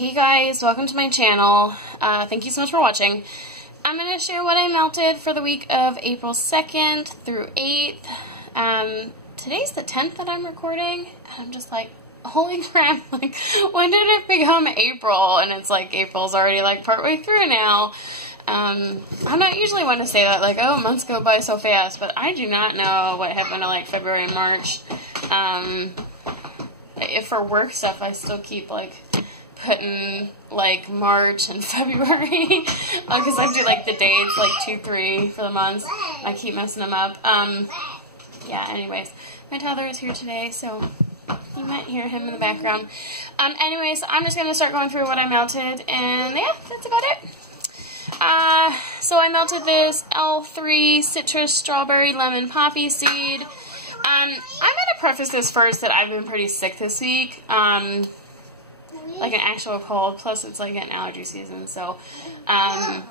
Hey guys, welcome to my channel. Thank you so much for watching. I'm going to share what I melted for the week of April 2nd through 8th. Today's the 10th that I'm recording, and I'm just like, holy crap, like, when did it become April? And it's like, April's already like partway through now. I'm not usually one to say that, like, oh, months go by so fast, but I do not know what happened to like February and March. If for work stuff, I still keep like putting like March and February because I do like the dates like 2, 3 for the months. I keep messing them up. Yeah, anyways, my toddler is here today, so you might hear him in the background. Anyways, I'm just gonna start going through what I melted, and yeah, that's about it. So I melted this thru citrus strawberry lemon poppy seed. I'm gonna preface this first that I've been pretty sick this week. Like an actual cold, plus it's like an allergy season, so I'm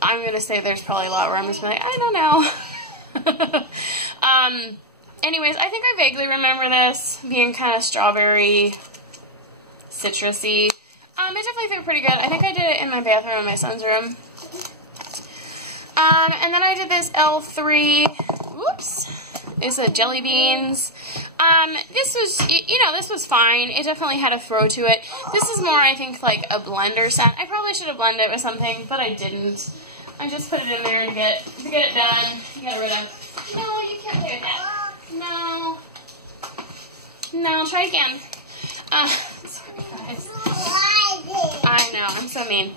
gonna say there's probably a lot where I'm just like, I don't know. Anyways, I think I vaguely remember this being kind of strawberry citrusy. It definitely felt pretty good. I think I did it in my bathroom in my son's room. And then I did this thru, it's a jelly beans. This was, this was fine. It definitely had a throw to it. This is more, I think, like a blender scent. I probably should have blended it with something, but I didn't. I just put it in there to get it done, to get rid of. No, you can't play with that. No. No, try again. Sorry, guys. I know, I'm so mean.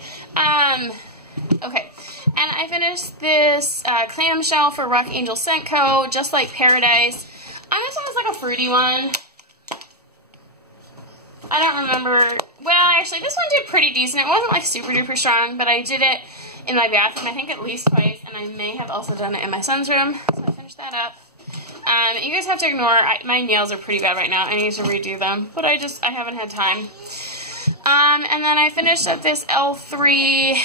Okay. And I finished this clamshell for Rock Angel Scent Co., Just Like Paradise. This one was like a fruity one. I don't remember. Well, actually, this one did pretty decent. It wasn't like super duper strong, but I did it in my bathroom, I think at least twice, and I may have also done it in my son's room. So I finished that up. You guys have to ignore, my nails are pretty bad right now. I need to redo them, but I haven't had time. And then I finished up this thru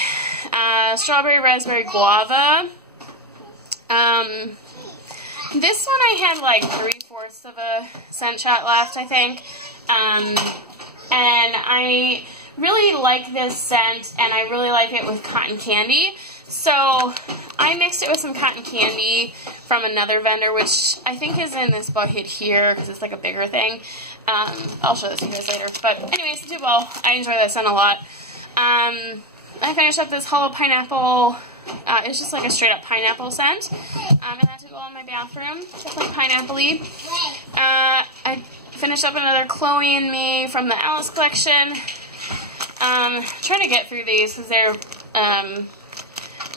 strawberry raspberry guava. This one I had like 3/4 of a scent shot left, I think. And I really like this scent, and I really like it with cotton candy. So I mixed it with some cotton candy from another vendor, which I think is in this bucket here because it's like a bigger thing. I'll show this to you guys later. But anyways, it did well. I enjoy that scent a lot. I finished up this hollow pineapple. It's just like a straight up pineapple scent. And that did well in my bathroom. Just like pineapple-y. I finished up another Chloe and Me from the Alice collection. Trying to get through these because they're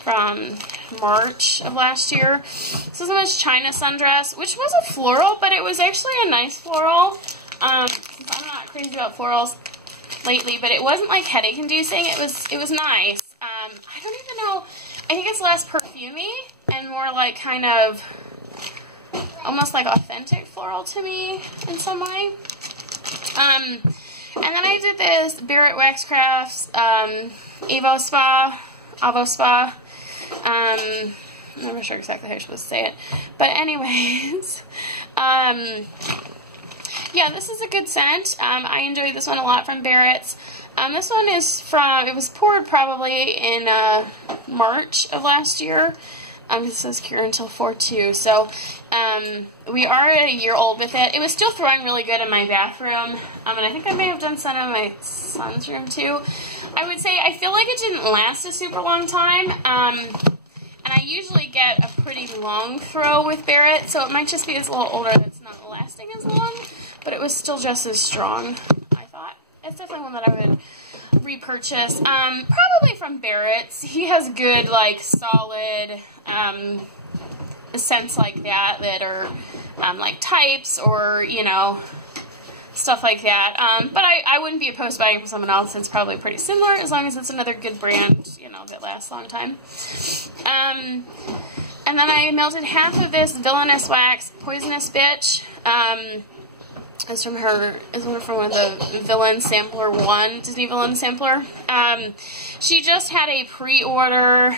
from March of last year. This is this China sundress, which was a floral, but it was actually a nice floral. I'm not crazy about florals lately, but it wasn't like headache inducing. It was nice. I don't even know. I think it's less perfumey and more like kind of almost like authentic floral to me in some way. And then I did this Barrett Waxcrafts Avo Spa. I'm not sure exactly how you're supposed to say it. But anyways, yeah, this is a good scent. I enjoyed this one a lot from Barrett's. This one is it was poured probably in March of last year. It says cure until 4/2. So, we are a year old with it. It was still throwing really good in my bathroom. And I think I may have done some in my son's room too. I would say I feel like it didn't last a super long time. And I usually get a pretty long throw with Barrett, so it might just be it's a little older that's not lasting as long. But it was still just as strong, I thought. It's definitely one that I would repurchase. Probably from Barrett's. He has good, like, solid scents like that are, like, types or, stuff like that. But I wouldn't be opposed to buying from someone else. It's probably pretty similar as long as it's another good brand, that lasts a long time. And then I melted half of this Villainous Wax Poisonous Bitch. It's from one of the Villain Sampler 1, Disney Villain Sampler. She just had a pre-order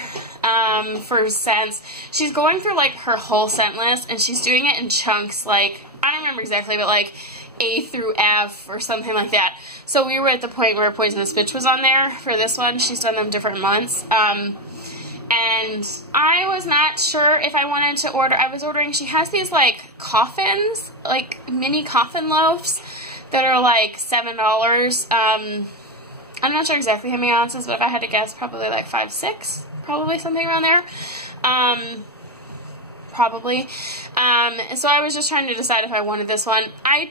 for scents. She's going through like her whole scent list, and she's doing it in chunks, like, I don't remember exactly, but like A through F or something like that. So we were at the point where Poisonous Bitch was on there for this one. She's done them different months. And I was not sure if I wanted to order. I was ordering, she has these like coffins, like mini coffin loaves that are like $7. I'm not sure exactly how many ounces, but if I had to guess, probably like 5, 6, probably something around there. Probably. So I was just trying to decide if I wanted this one. I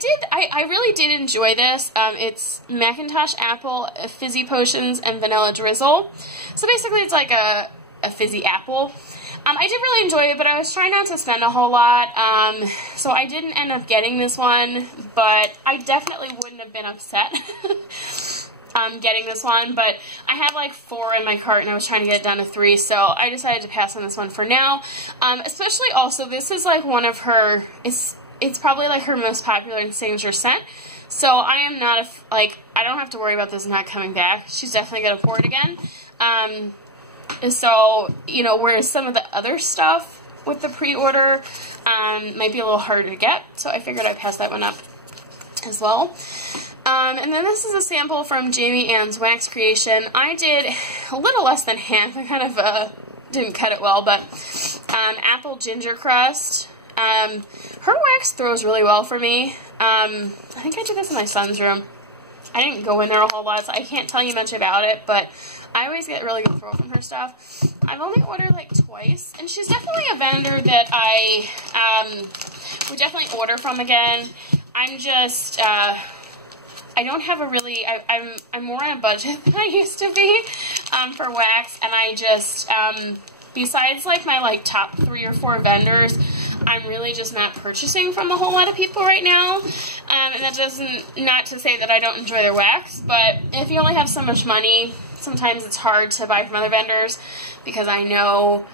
really did enjoy this. It's Macintosh Apple, Fizzy Potions, and Vanilla Drizzle. So basically it's like a fizzy apple. I did really enjoy it, but I was trying not to spend a whole lot, so I didn't end up getting this one, but I definitely wouldn't have been upset getting this one, but I had like 4 in my cart, and I was trying to get it down to 3, so I decided to pass on this one for now, especially also, this is like one of her, it's probably like her most popular and signature scent, so I am not, I don't have to worry about this not coming back. She's definitely going to pour it again. So, you know, whereas some of the other stuff with the pre-order might be a little harder to get, so I figured I'd pass that one up as well. And then this is a sample from Jamie Ann's Wax Creation. I did a little less than half. I kind of didn't cut it well, but apple ginger crust. Her wax throws really well for me. I think I did this in my son's room. I didn't go in there a whole lot, so I can't tell you much about it, but I always get really good throw from her stuff. I've only ordered like twice, and she's definitely a vendor that I would definitely order from again. I'm just, I don't have a really, I'm more on a budget than I used to be for wax, and I just, besides like my like top 3 or 4 vendors, I'm really just not purchasing from a whole lot of people right now, and that doesn't, not to say that I don't enjoy their wax, but if you only have so much money, sometimes it's hard to buy from other vendors, because I know,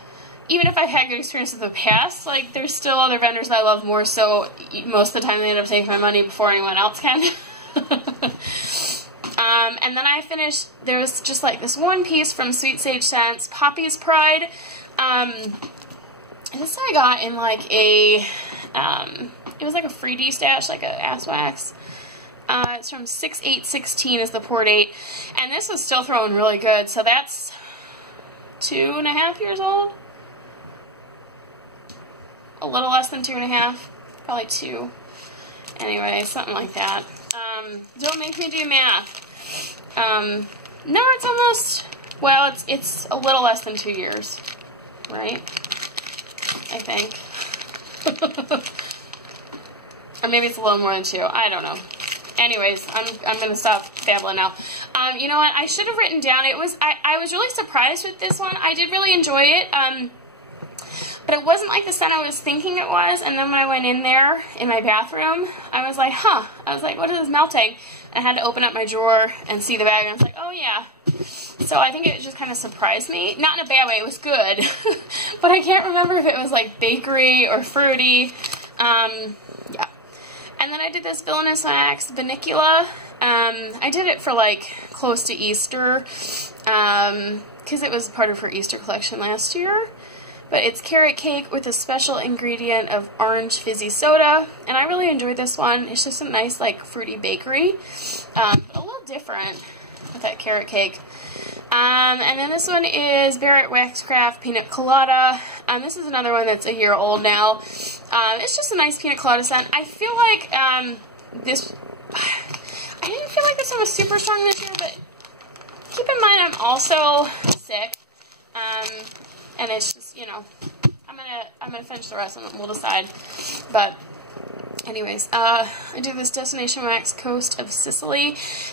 even if I've had good experiences in the past, like, there's still other vendors I love more, so most of the time they end up taking my money before anyone else can. And then I finished, there was just like this one piece from Sweet Sage Scents, Poppy's Pride. This I got in like a, it was like a free D-stash, like a ass wax. It's from 6/8/16 is the pour date, and this was still throwing really good, so that's 2.5 years old? A little less than 2.5, probably 2. Anyway, something like that. Don't make me do math. No, it's almost, well, it's a little less than 2 years, right? I think. Or maybe it's a little more than 2. I don't know. Anyways, I'm going to stop babbling now. You know what? I should have written down, it was, I was really surprised with this one. I did really enjoy it. But it wasn't like the scent I was thinking it was, and then when I went in there, in my bathroom, I was like, huh. I was like, what is this melting? And I had to open up my drawer and see the bag, and I was like, oh yeah. So I think it just kind of surprised me. Not in a bad way, it was good. But I can't remember if it was like bakery or fruity. Yeah. And then I did this Villainous Wax Vanicula. I did it for like close to Easter, because it was part of her Easter collection last year. But it's carrot cake with a special ingredient of orange fizzy soda, and I really enjoyed this one. It's just a nice, like, fruity bakery, but a little different with that carrot cake. And then this one is Barrett Waxcraft Peanut Colada. This is another one that's a year old now. It's just a nice peanut colada scent. I feel like this, I didn't feel like this one was super strong this year, but keep in mind I'm also sick. And it's just, you know, I'm gonna finish the rest of them, we'll decide. But anyways, I do this Destination Wax Coast of Sicily.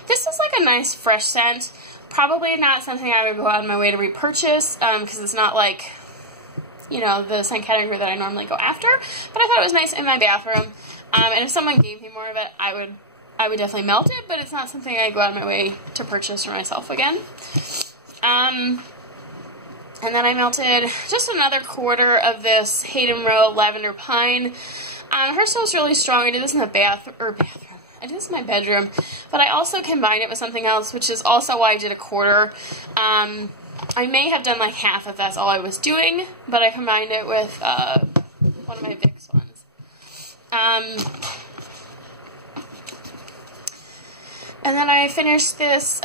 This is like a nice fresh scent. Probably not something I would go out of my way to repurchase, because it's not like, you know, the scent category that I normally go after. But I thought it was nice in my bathroom. And if someone gave me more of it, I would definitely melt it, but it's not something I go out of my way to purchase for myself again. And then I melted just another quarter of this Hayden Row Lavender Pine. Her stuff's really strong. I did this in the bathroom. I did this in my bedroom. But I also combined it with something else, which is also why I did a quarter. I may have done like half if that's all I was doing, but I combined it with one of my Vicks ones. And then I finished this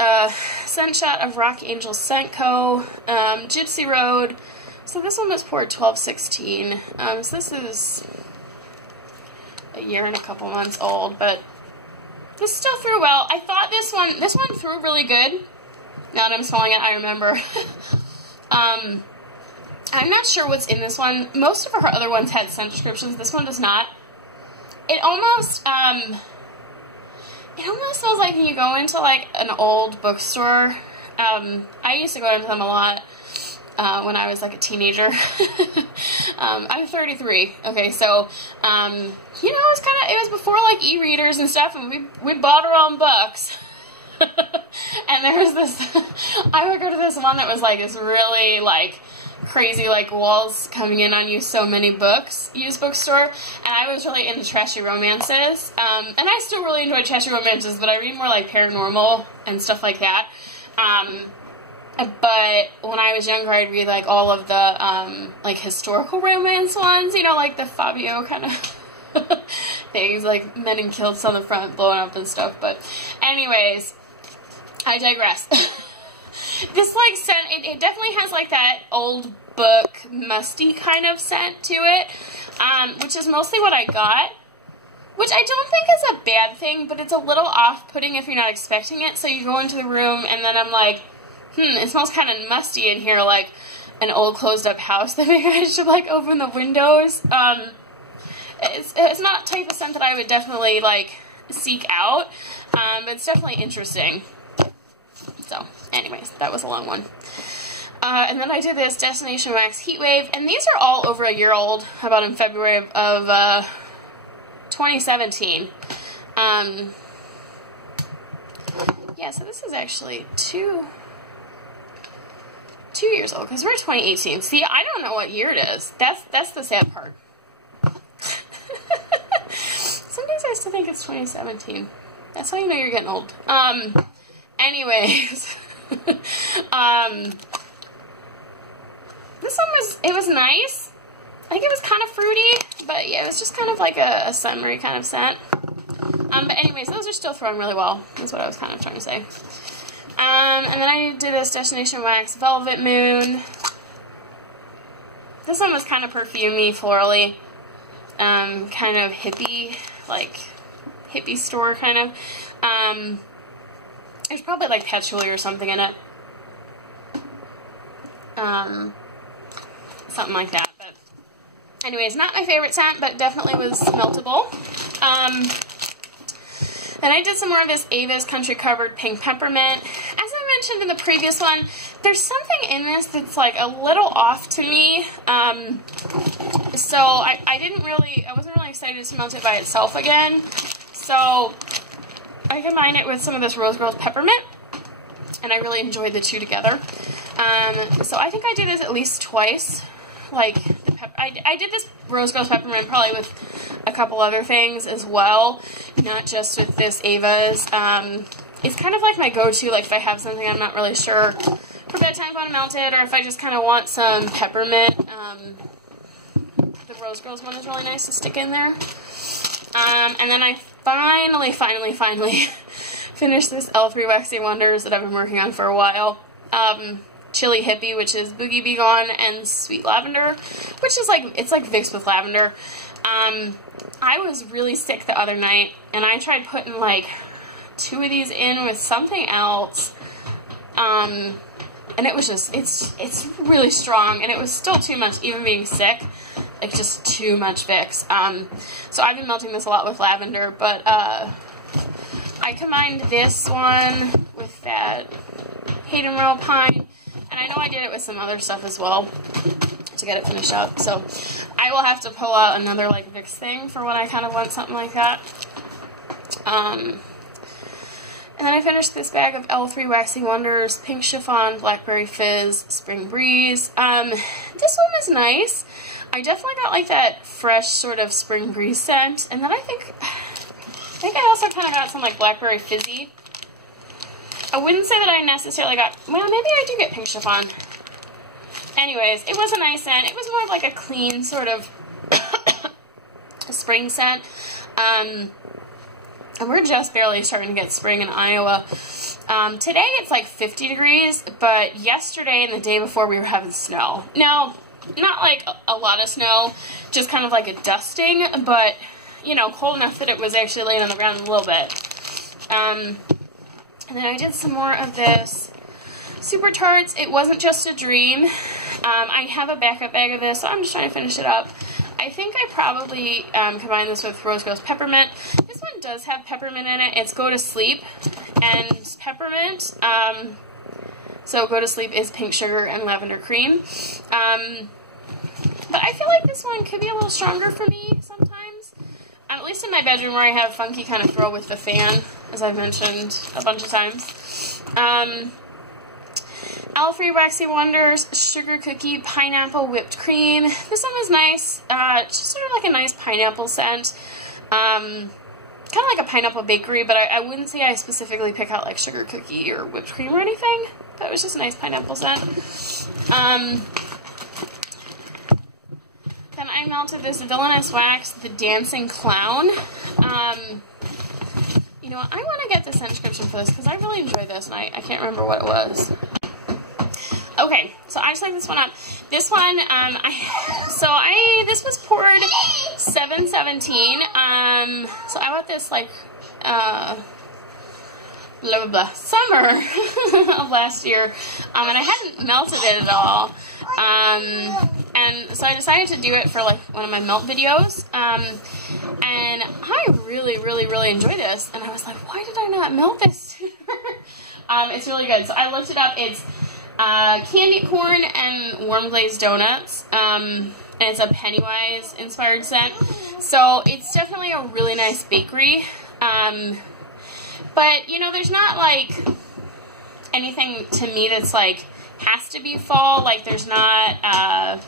scent shot of Rock Angel Scent Co. Gypsy Road. So this one was poured 12/16. So this is a year and a couple months old, but this still threw well. I thought this one threw really good. Now that I'm smelling it, I remember. I'm not sure what's in this one. Most of her other ones had scent descriptions. This one does not. It almost smells like when you go into like an old bookstore. I used to go into them a lot when I was like a teenager. I'm 33. Okay, so you know, it was before like e-readers and stuff, and we bought our own books. And there was this, I would go to this one that was like this really like crazy like walls coming in on you so many books used bookstore, and I was really into trashy romances, and I still really enjoy trashy romances, but I read more like paranormal and stuff like that. But when I was younger, I'd read like all of the like historical romance ones, you know, like the Fabio kind of things, like men in kilts on the front blowing up and stuff. But anyways, I digress. This like scent, it definitely has like that old book musty kind of scent to it, which is mostly what I got, which I don't think is a bad thing, but it's a little off-putting if you're not expecting it. So you go into the room and then I'm like, it smells kind of musty in here, like an old closed-up house that maybe I should like open the windows. It's not the type of scent that I would definitely like seek out, but it's definitely interesting. So, anyways, that was a long one. And then I did this Destination Wax Heat Wave, and these are all over a year old. I bought in February of 2017. Yeah, so this is actually two years old, because we're 2018. See, I don't know what year it is. That's the sad part. Some days I still think it's 2017. That's how you know you're getting old. Anyways, this one was nice. I think it was kind of fruity, but yeah, it was just kind of like a summery kind of scent. But anyways, those are still throwing really well, is what I was kind of trying to say. And then I did this Destination Wax Velvet Moon. This one was kind of perfumey, florally, kind of hippie, like hippie store kind of. There's probably like patchouli or something in it. Something like that. But anyways, not my favorite scent, but definitely was meltable. Then I did some more of this Ava's Country Covered Pink Peppermint. As I mentioned in the previous one, there's something in this that's like a little off to me. So I wasn't really excited to smell it by itself again. So I combined it with some of this Rose Girls Peppermint, and I really enjoyed the two together. So I think I did this at least twice. Like, I did this Rose Girls Peppermint probably with a couple other things as well, not just with this Ava's. It's kind of like my go-to, like if I have something I'm not really sure for bedtime if I want to melt it, or if I just kind of want some peppermint. The Rose Girls one is really nice to stick in there. And then I finally finished this thru Waxy Wonders that I've been working on for a while. Chili Hippie, which is Boogie Be Gone, and Sweet Lavender, which is like, it's like Vicks with lavender. I was really sick the other night, and I tried putting like 2 of these in with something else. And it was just, it's really strong, and it was still too much, even being sick. Like, just too much Vicks. So I've been melting this a lot with lavender, but, I combined this one with that Hayden Royal Pine, and I know I did it with some other stuff as well to get it finished up, so I will have to pull out another, like, Vicks thing for when I kind of want something like that. And then I finished this bag of thru Waxy Wonders, Pink Chiffon, Blackberry Fizz, Spring Breeze. This one was nice. I definitely got like that fresh sort of spring breeze scent, and then I think I also kind of got some like Blackberry Fizzy. I wouldn't say that I necessarily got, well, maybe I do get Pink Chiffon. Anyways, it was a nice scent. It was more of like a clean sort of spring scent. And we're just barely starting to get spring in Iowa. Today it's like 50 degrees, but yesterday and the day before we were having snow. Now, not like a lot of snow, just kind of like a dusting, but, you know, cold enough that it was actually laying on the ground a little bit. And then I did some more of this Super Tarts. It wasn't just a dream. I have a backup bag of this, so I'm just trying to finish it up. I think I probably combined this with Rose Ghost Peppermint. This one does have peppermint in it. It's Go to Sleep and peppermint. So Go to Sleep is pink sugar and lavender cream. But I feel like this one could be a little stronger for me sometimes. At least in my bedroom where I have funky kind of throw with the fan, as I've mentioned a bunch of times. Thru Waxy Wonders Sugar Cookie Pineapple Whipped Cream. This one was nice. Just sort of like a nice pineapple scent. Kind of like a pineapple bakery, but I wouldn't say I specifically pick out like sugar cookie or whipped cream or anything. But it was just a nice pineapple scent. Then I melted this Villainous Wax, the Dancing Clown. You know what? I want to get the scent description for this because I really enjoyed this, and I can't remember what it was. Okay, so I just like this one up. This one, this was poured 7/17. So I bought this like, blah, blah, blah, summer of last year, and I hadn't melted it at all. And so I decided to do it for like one of my melt videos. And I really, really, really enjoy this. And I was like, why did I not melt this sooner? It's really good. So I looked it up. It's candy corn and warm glazed donuts, and it's a Pennywise inspired scent, so it's definitely a really nice bakery, but you know, there's not like anything to me that's like has to be fall, like there's not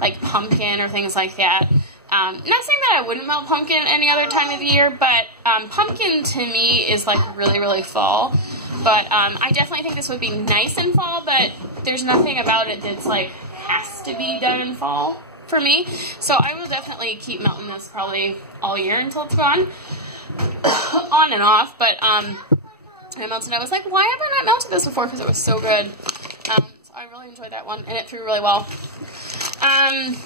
like pumpkin or things like that. Not saying that I wouldn't melt pumpkin any other time of the year, but pumpkin to me is like really, really fall. But I definitely think this would be nice in fall, but there's nothing about it that's like has to be done in fall for me. So I will definitely keep melting this probably all year until it's gone. On and off, but I melted it. I was like, why have I not melted this before? Because it was so good. So I really enjoyed that one, and it threw really well. And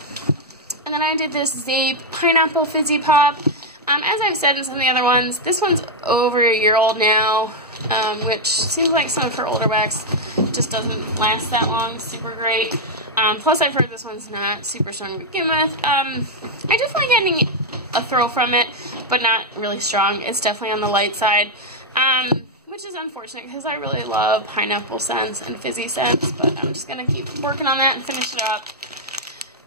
then I did this Zape Pineapple Fizzy Pop. As I've said in some of the other ones, this one's over a year old now. Which seems like some of her older wax just doesn't last that long, super great. Plus I've heard this one's not super strong to begin with. I'm definitely getting a throw from it, but not really strong. It's definitely on the light side, which is unfortunate because I really love pineapple scents and fizzy scents, but I'm just going to keep working on that and finish it up.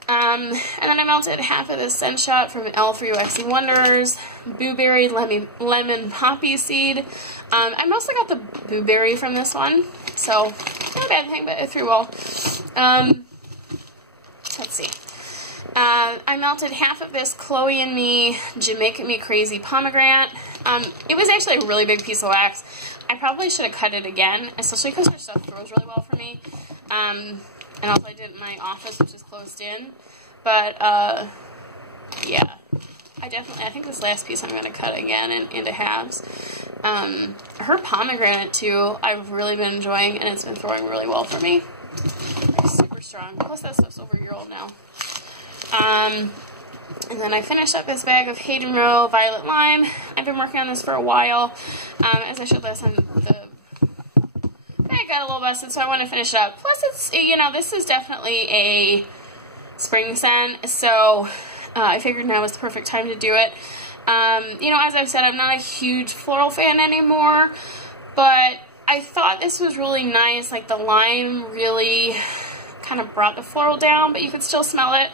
And then I melted half of this scent shot from thru Waxy Wonders, Blueberry Lemon Poppy Seed. I mostly got the blueberry from this one, so not a bad thing, but it threw well. Let's see. I melted half of this Chloe and Me Jamaica Me Crazy Pomegranate. It was actually a really big piece of wax. I probably should have cut it again, especially because her stuff throws really well for me. And also I did it in my office, which is closed in. But, yeah. I think this last piece I'm going to cut again into halves. Her pomegranate, too, I've really been enjoying, and it's been throwing really well for me. It's super strong. Plus, that stuff's over a year old now. And then I finished up this bag of Hayden Row Violet Lime. I've been working on this for a while. As I showed last time, the bag got a little busted, so I want to finish it up. Plus, it's, you know, this is definitely a spring scent, so I figured now was the perfect time to do it. You know, as I've said, I'm not a huge floral fan anymore, but I thought this was really nice. Like, the lime really kind of brought the floral down, but you could still smell it.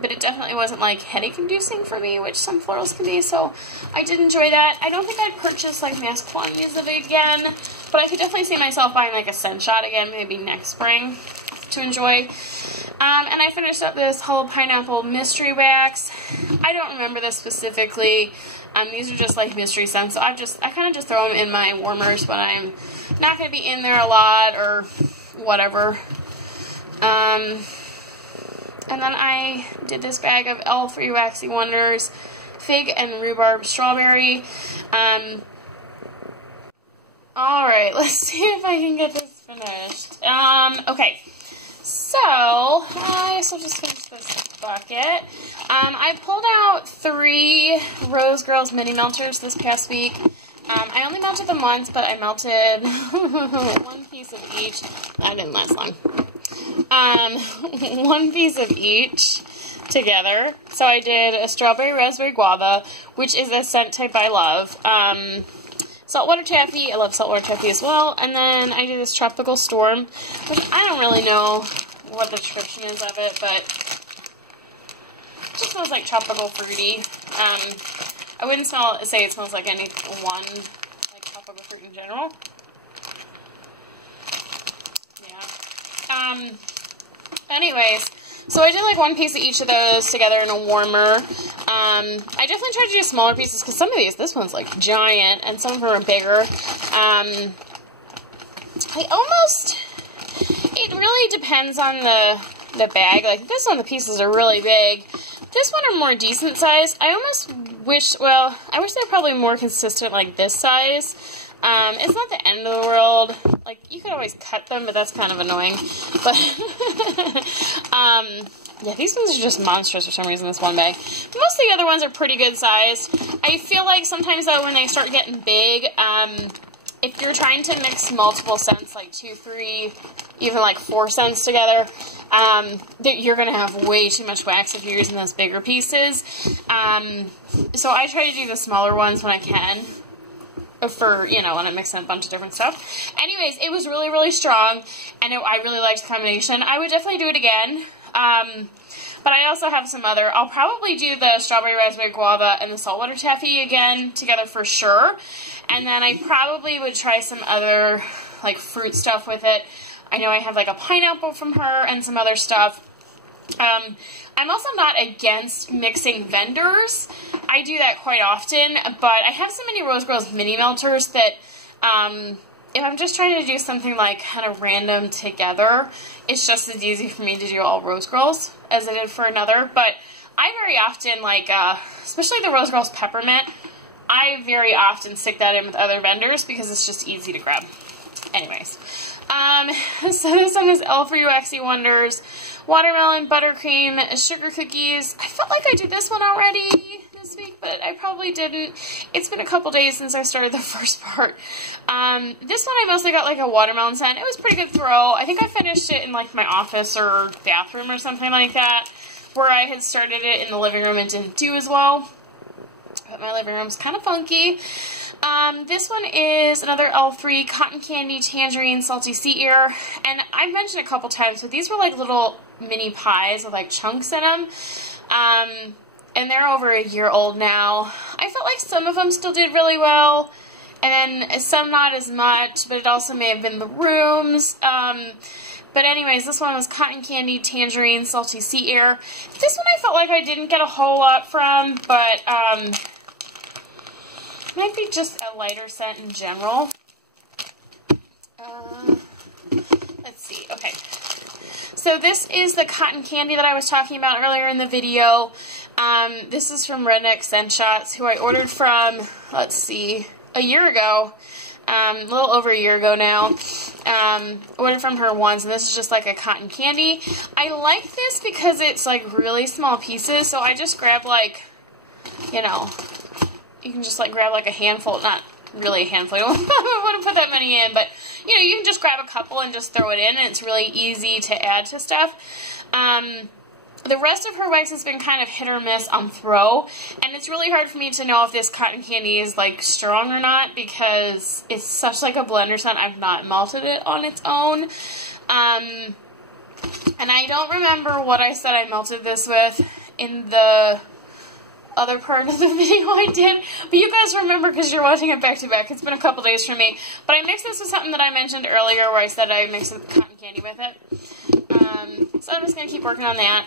But it definitely wasn't, like, headache-inducing for me, which some florals can be, so I did enjoy that. I don't think I'd purchase, like, mass quantities of it again, but I could definitely see myself buying, like, a scent shot again, maybe next spring, to enjoy. And I finished up this Hollow Pineapple Mystery Wax. I don't remember this specifically. These are just, like, mystery scents, so I kind of just throw them in my warmers when I'm not going to be in there a lot, or whatever. And then I did this bag of thru Waxy Wonders fig and rhubarb strawberry. Alright, let's see if I can get this finished. Okay. So, I still just finished this bucket. I pulled out 3 Rose Girls mini melters this past week. I only melted them once, but I melted 1 piece of each. That didn't last long. 1 piece of each together. So I did a strawberry raspberry guava, which is a scent type I love. Saltwater taffy, I love saltwater taffy as well. And then I did this tropical storm, which I don't really know what the description is of it, but it just smells like tropical fruity. I wouldn't say it smells like any one, like tropical fruit in general. Yeah. Anyways, so I did like 1 piece of each of those together in a warmer. I definitely tried to do smaller pieces because some of this one's like giant, and some of them are bigger. It really depends on the bag. Like this one, the pieces are really big. This one are more decent size. I almost wish, I wish they were probably more consistent like this size. It's not the end of the world. Like, you could always cut them, but that's kind of annoying. But, yeah, these ones are just monstrous for some reason, this one bag. Most of the other ones are pretty good sized. I feel like sometimes, though, when they start getting big, if you're trying to mix multiple scents, like 2, 3, even like 4 scents together, you're going to have way too much wax if you're using those bigger pieces. So I try to do the smaller ones when I can, for, you know, when I'm mixing a bunch of different stuff. Anyways, it was really, really strong, and I really liked the combination. I would definitely do it again, but I also have some other, I'll probably do the strawberry raspberry guava and the saltwater taffy again together for sure, and then I probably would try some other, like, fruit stuff with it. I know I have, like, a pineapple from her and some other stuff. I'm also not against mixing vendors. I do that quite often, but I have so many Rose Girls mini melters that if I'm just trying to do something like kind of random together, it's just as easy for me to do all Rose Girls as it is for another. But I very often, like, especially the Rose Girls peppermint, I very often stick that in with other vendors because it's just easy to grab. Anyways, so this one is thru Waxy Wonders, watermelon, buttercream, sugar cookies. I felt like I did this one already this week, but I probably didn't. It's been a couple days since I started the first part. This one I mostly got like a watermelon scent. It was a pretty good throw. I think I finished it in like my office or bathroom or something like that, where I had started it in the living room and didn't do as well. But my living room's kind of funky. This one is another thru Cotton Candy Tangerine Salty Sea Air, and I've mentioned a couple times, but these were like little mini pies with like chunks in them, and they're over a year old now. I felt like some of them still did really well, and then some not as much, but it also may have been the rooms. But anyways, this one was Cotton Candy Tangerine Salty Sea Air. This one I felt like I didn't get a whole lot from, but might be just a lighter scent in general. Let's see. Okay. So this is the cotton candy that I was talking about earlier in the video. This is from Redneck Scent Shots, who I ordered from, let's see, a year ago. A little over a year ago now. Ordered from her once, and this is just like a cotton candy. I like this because it's like really small pieces, so I just grab like, you know, you can just like grab like a handful, not really a handful, I wouldn't put that many in, but you know, you can just grab a couple and just throw it in, and it's really easy to add to stuff. The rest of her wax has been kind of hit or miss on throw, and it's really hard for me to know if this cotton candy is like strong or not because it's such like a blender scent. I've not melted it on its own. And I don't remember what I said I melted this with in the other part of the video I did, but you guys remember because you're watching it back to back. It's been a couple days for me, but I mixed this with something that I mentioned earlier where I said I mixed the cotton candy with it. So I'm just going to keep working on that.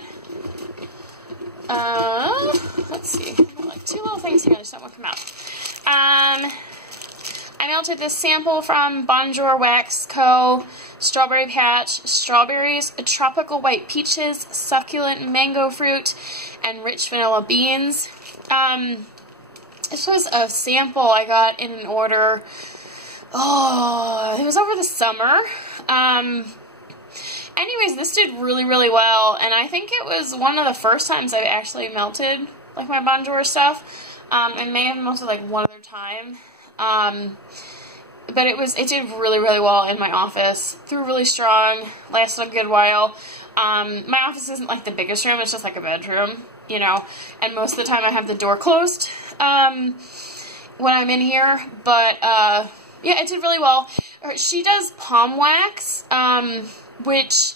Let's see, like 2 little things here, I just don't want to come out. I melted this sample from Bonjour Wax Co. Strawberry Patch, strawberries, tropical white peaches, succulent mango fruit, and rich vanilla beans. This was a sample I got in an order. Oh, it was over the summer. Anyways, this did really, really well, and I think it was one of the first times I've actually melted, like, my Bonjour stuff. I may have melted, like, one other time. But it did really, really well in my office. Threw really strong, lasted a good while. My office isn't, like, the biggest room, it's just, like, a bedroom, you know, and most of the time I have the door closed, when I'm in here, but, yeah, it did really well. She does palm wax, which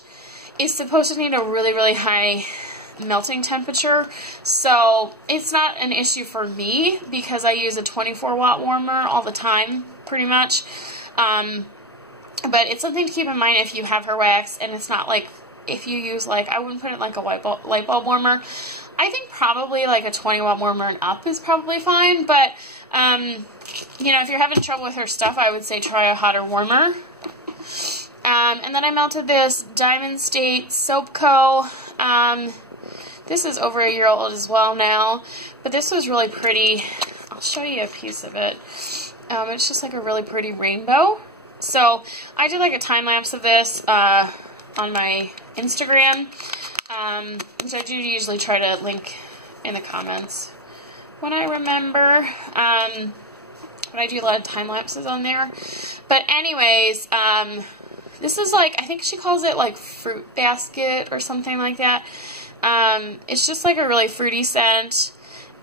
is supposed to need a really, really high melting temperature, so it's not an issue for me because I use a 24-watt warmer all the time, pretty much, but it's something to keep in mind if you have her wax, and it's not like, if you use, like, I wouldn't put it like a light bulb warmer. I think probably like a 20-watt warmer and up is probably fine, but, you know, if you're having trouble with her stuff, I would say try a hotter warmer. And then I melted this Diamond State Soap Co. This is over a year old as well now, but this was really pretty. I'll show you a piece of it. It's just like a really pretty rainbow. So I did like a time lapse of this on my Instagram, which I do usually try to link in the comments when I remember. But I do a lot of time lapses on there. But anyways, this is like, I think she calls it like fruit basket or something like that. It's just like a really fruity scent.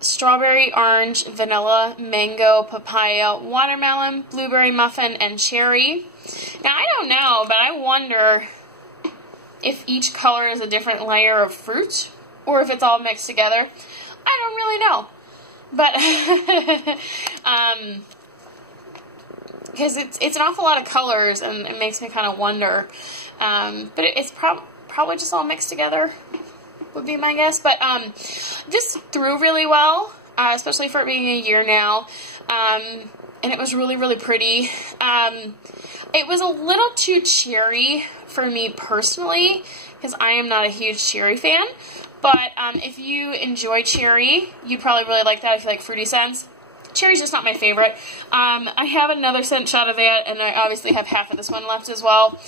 Strawberry, orange, vanilla, mango, papaya, watermelon, blueberry muffin, and cherry. Now, I don't know, but I wonder if each color is a different layer of fruit, or if it's all mixed together. I don't really know. But, because it's an awful lot of colors, and it makes me kind of wonder. But it's probably just all mixed together, would be my guess. But this threw really well, especially for it being a year now. And it was really, really pretty. It was a little too cherry for me personally, because I am not a huge cherry fan. But if you enjoy cherry, you'd probably really like that if you like fruity scents. Cherry's just not my favorite. I have another scent shot of that, and I obviously have half of this one left as well.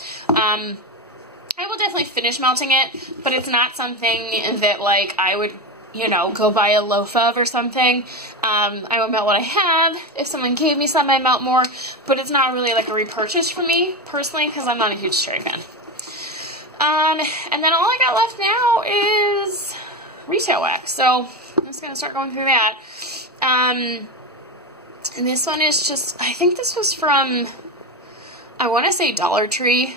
I will definitely finish melting it, but it's not something that, like, I would, you know, go buy a loaf of or something. I will melt what I have. If someone gave me some, I'd melt more, but it's not really, like, a repurchase for me, personally, because I'm not a huge cherry fan. And then all I got left now is retail wax, so I'm just going to start going through that. And this one is just, I think this was from, I want to say Dollar Tree.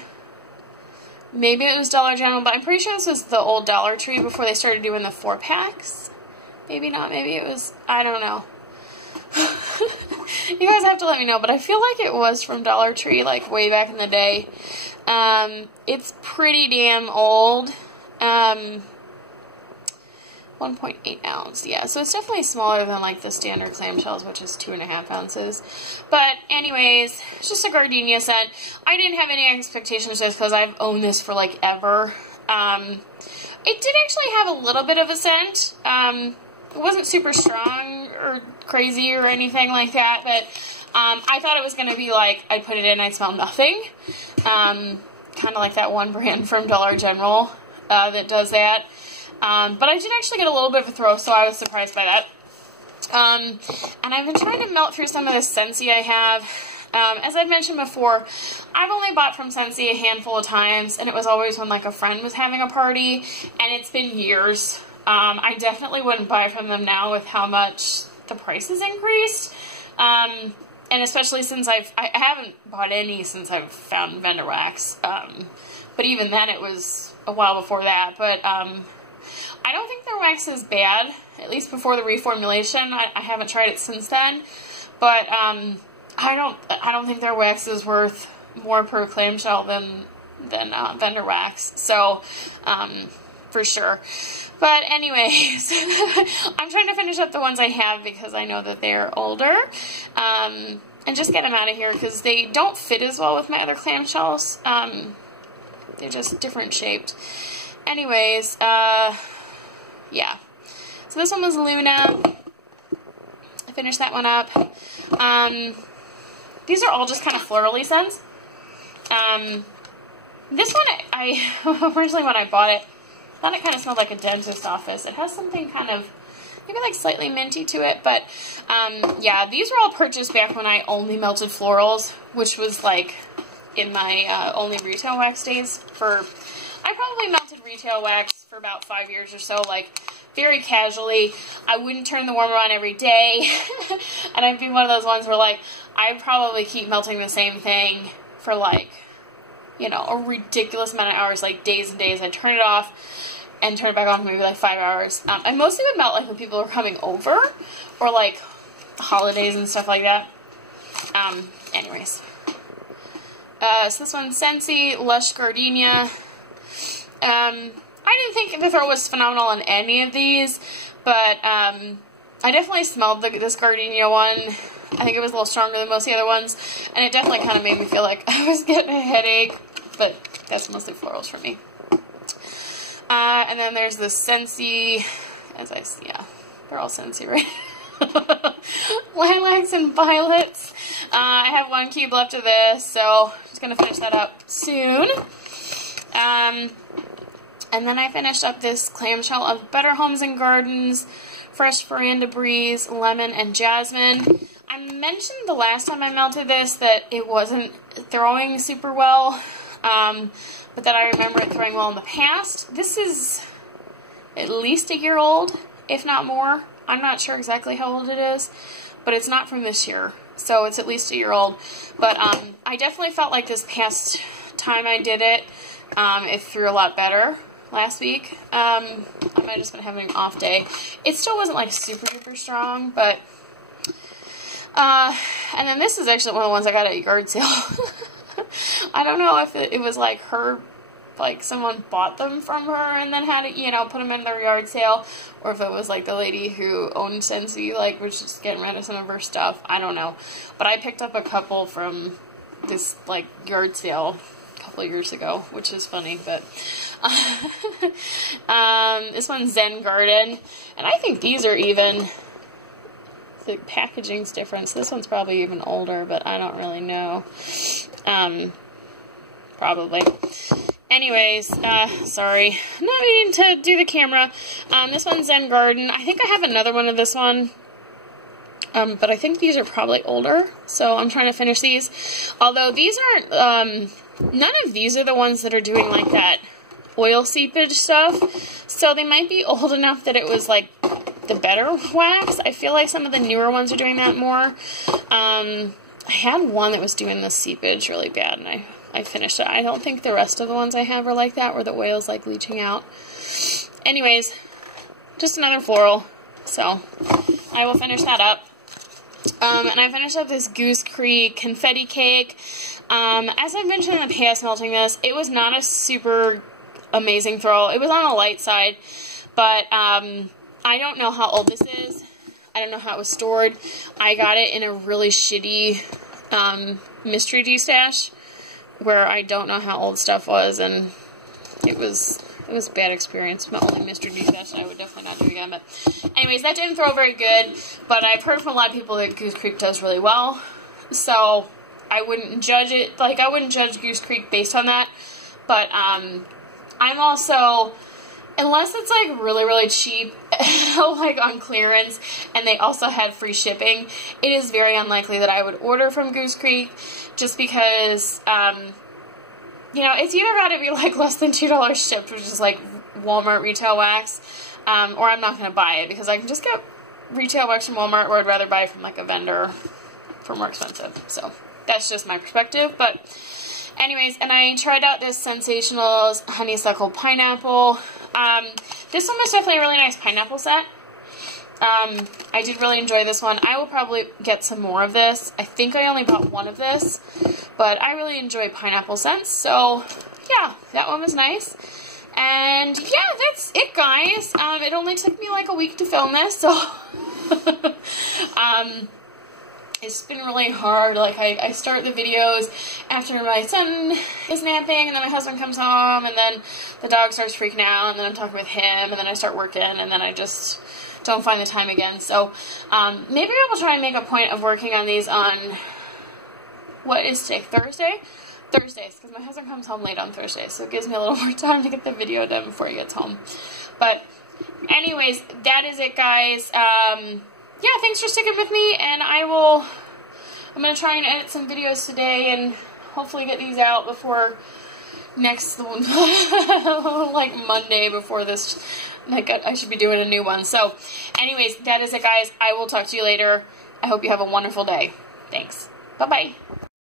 Maybe it was Dollar General, but I'm pretty sure this was the old Dollar Tree before they started doing the 4-packs. Maybe not, maybe it was, I don't know. You guys have to let me know, but I feel like it was from Dollar Tree, like, way back in the day. It's pretty damn old. 1.8 ounce, yeah, so it's definitely smaller than, like, the standard clamshells, which is 2.5 ounces. But anyways, it's just a gardenia scent. I didn't have any expectations just because I've owned this for, like, ever. It did actually have a little bit of a scent. It wasn't super strong or crazy or anything like that, but I thought it was going to be like, I'd put it in, I'd smell nothing. Kind of like that one brand from Dollar General that does that. But I did actually get a little bit of a throw, so I was surprised by that. And I've been trying to melt through some of the Scentsy I have. As I've mentioned before, I've only bought from Scentsy a handful of times, and it was always when, like, a friend was having a party, and it's been years. I definitely wouldn't buy from them now with how much the price has increased. And especially since I haven't bought any since I've found vendor wax. But even then it was a while before that. But I don't think their wax is bad, at least before the reformulation. I haven't tried it since then. But I don't think their wax is worth more per clamshell than vendor wax. So for sure. But anyways, I'm trying to finish up the ones I have because I know that they're older, and just get them out of here because they don't fit as well with my other clamshells. They're just different shaped. Anyways, yeah. So this one was Luna. finish that one up. These are all just kind of florally scents. This one, I originally when I bought it, thought it kind of smelled like a dentist's office. It has something kind of, maybe like slightly minty to it, but yeah, these were all purchased back when I only melted florals, which was like in my only retail wax days. I probably melted retail wax for about 5 years or so, like very casually. I wouldn't turn the warmer on every day, and I'd be one of those ones where like I probably keep melting the same thing for like, you know, a ridiculous amount of hours, like days and days. I turn it off and turn it back on for maybe like 5 hours. I mostly would melt like when people are coming over or like holidays and stuff like that. Anyways. So this one's Scentsy Lush Gardenia. I didn't think the throw was phenomenal in any of these, but I definitely smelled this Gardenia one. I think it was a little stronger than most of the other ones, and it definitely kind of made me feel like I was getting a headache, but that's mostly florals for me. And then there's the Scentsy, yeah, they're all Scentsy, right? Lilacs and Violets. I have 1 cube left of this, so I'm just going to finish that up soon. And then I finished up this clamshell of Better Homes and Gardens, Fresh Veranda Breeze, Lemon, and Jasmine. I mentioned the last time I melted this that it wasn't throwing super well, but that I remember it throwing well in the past. This is at least a year old, if not more. I'm not sure exactly how old it is, but it's not from this year, so it's at least a year old. But I definitely felt like this past time I did it, it threw a lot better last week. I might have just been having an off day. It still wasn't like super duper strong, but and then this is actually one of the ones I got at a yard sale. I don't know if it was like her, like someone bought them from her and then had it, you know, put them in their yard sale, or if it was like the lady who owned Scentsy, like, was just getting rid of some of her stuff. I don't know. But I picked up a couple from this, like, yard sale a couple of years ago, which is funny, but this one's Zen Garden, and I think these are even, the packaging's different, so this one's probably even older, but I don't really know. Probably. Anyways, sorry, not needing to do the camera. This one's Zen Garden. I think I have another one of this one, but I think these are probably older, so I'm trying to finish these. Although these aren't, none of these are the ones that are doing like that oil seepage stuff, so they might be old enough that it was like the better wax. I feel like some of the newer ones are doing that more. I had one that was doing the seepage really bad, and I finished it. I don't think the rest of the ones I have are like that, where the oil's like leaching out. Anyways, just another floral, so I will finish that up. And I finished up this Goose Creek confetti cake. As I've mentioned in the past melting this, it was not a super amazing throw. It was on the light side, but I don't know how old this is. I don't know how it was stored. I got it in a really shitty mystery de-stash, where I don't know how old stuff was, and it was a bad experience. My only mystery de-stash, I would definitely not do again. But anyways, that didn't throw very good, but I've heard from a lot of people that Goose Creek does really well, so I wouldn't judge it, like, I wouldn't judge Goose Creek based on that, but I'm also, unless it's like really, really cheap, like on clearance, and they also had free shipping, it is very unlikely that I would order from Goose Creek, just because, you know, it's either got to be like less than $2 shipped, which is like Walmart retail wax, or I'm not going to buy it, because I can just get retail wax from Walmart, or I'd rather buy it from like a vendor for more expensive. So that's just my perspective. But anyways, and I tried out this Sensationals Honeysuckle Pineapple. This one was definitely a really nice pineapple scent. I did really enjoy this one. I will probably get some more of this. I think I only bought one of this, but I really enjoy pineapple scents, so yeah, that one was nice. And yeah, that's it, guys. It only took me like a week to film this, so it's been really hard. Like, I start the videos after my son is napping, and then my husband comes home, and then the dog starts freaking out, and then I'm talking with him, and then I start working, and then I just don't find the time again. So maybe I will try and make a point of working on these on, what is today, Thursday? Thursdays, because my husband comes home late on Thursdays, so it gives me a little more time to get the video done before he gets home. But anyways, that is it, guys. Yeah, thanks for sticking with me, and I'm going to try and edit some videos today and hopefully get these out before next, like Monday before this, like I should be doing a new one. So anyways, that is it, guys. I will talk to you later. I hope you have a wonderful day. Thanks. Bye-bye.